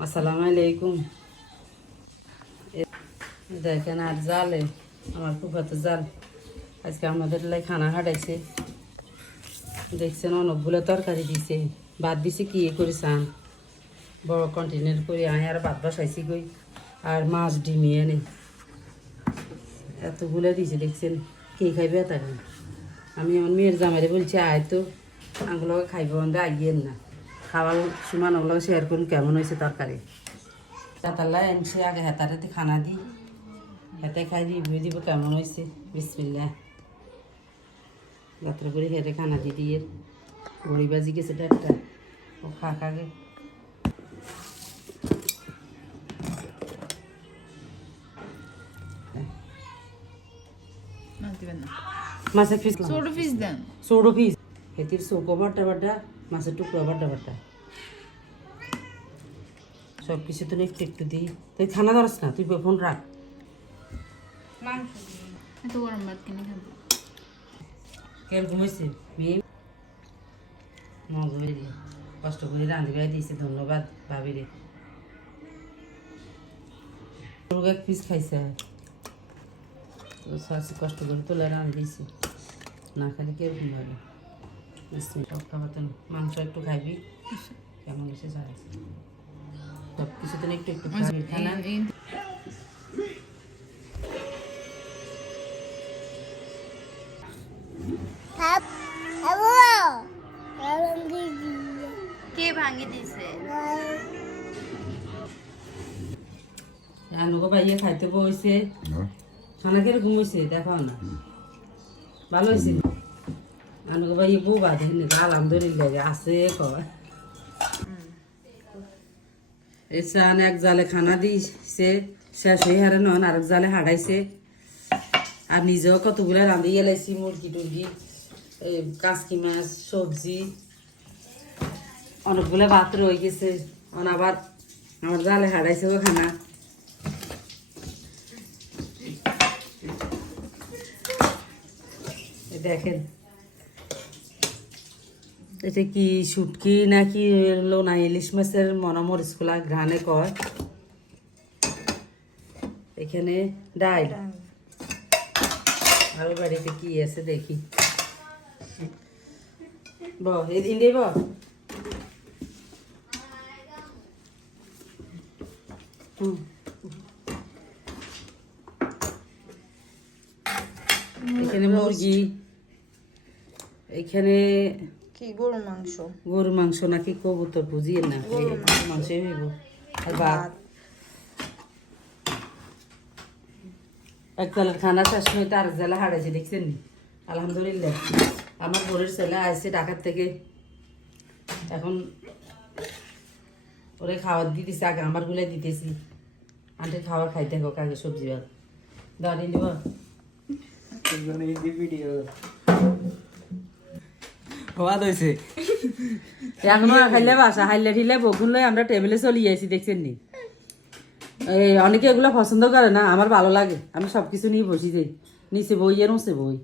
আসসালামু আলাইকুম। দেখেন আর জালে আমার ফুফাতো জাল আজকে আমাদের লাই খানা খাটাইছে। দেখছেন অনেকগুলো তরকারি দিছে, ভাত দিছে কি করে চান বড় কন্টেনার করে আয় আর ভাত বসাইছি কই আর মাছ ডিমিয়ে এনে এতগুলো দিছে। দেখছেন কে খাইবে তা আমি আমার মেয়ের জামাইরে বলছি আয় তো আগুলো খাইব আমরা আইয়েন না খাওয়ার সমান ওগুলো শেয়ার করুন কেমন হয়েছে তরকারি। তাতাল্লা এনছে আগে হেতাটাতে খানা দিই, হেতে খাই রিভিউ দিব কেমন হয়েছে। বিসমিল্লাহ যাত্রা করে হেঁটে খানা দিয়ে দিয়ে বড়ি বাজি গেছে একটা ও খাক আগে। মাছের পিস দেন ছোটো পিস হেতির চৌকো বাড্ডা বাড্ডা মাছের টুকরো বাড্ডা বাড্ডা সব কিছু তো একটু একটু দিই। তুই খানা ধরস না, তুই ফোন রাখ। এত গরম ভাত কিনে খাবো। কেন ঘুমাইছে মেয়ে মজুরি কষ্ট করে রাঁধি বাই দিয়েছে, ধন্যবাদ ভাবিরে। এক পিস খাইছে কষ্ট করে তোলা রাঁধি দিয়েছি, না খালি কিরকম ভাবে খাবার মাংস একটু খাইবি কেমন হয়েছে জানি। সব কিছু তো একটু একটু খাবি খানা। কে ভাঙি দিছে? আনুকে পাইয়ে খাইতে বইছে, খানা কিরকম হয়েছে দেখো না, ভালো হয়েছে। আনুকে পাইয়ে বউ বাঁধে আলহামদুলিল্লাহ আছে কয় এসান এক জালে খানা দিছে শেষ হয়ে হারে নন আরেক জালে হাঁটাইছে। আর নিজেও কতগুলো রাঁধি এলাইছি, মুরগি টুরগি কাঁচকি মাছ সবজি অনেকগুলো ভাত রয়ে গেছে। আবার আমার জালে হাঁটাইছে ও খানা। দেখেন এটা কি শুটকি নাকি লোনা ইলিশ মাছের মরিচগুলা ঘ্রাণে কয়। এখানে ডাল আর ওই বাড়িতে কি আছে দেখি এদিন দেব। এখানে মুরগি, এখানে কি গরুর মাংস? গরুর মাংস নাকি কবুতর বুঝিয়ে না মাংসই হইব। আর ভাত এক জালের খানা শেষ হইতে আরেক জালে হারাইছে দেখছেন নি। আলহামদুলিল্লাহ আমার বোনের ছেলে আসছে ঢাকার থেকে, এখন ওরে খাবার দিতেছি আগে আমার গুলাই দিতেছি। আন্টি খাবার খাইতে হোক আগে সবজি ভাত দাঁড়িয়ে নিব। এখনো খাইলে বাসা হাইলে ঠিলে বকুন লই আমরা টেবিলে চলে যাইছি দেখছেন নি। অনেকে এগুলো পছন্দ করে না, আমার ভালো লাগে। আমি সবকিছু নিয়ে বসি যাই, নিচে বই আর উঁচে বই।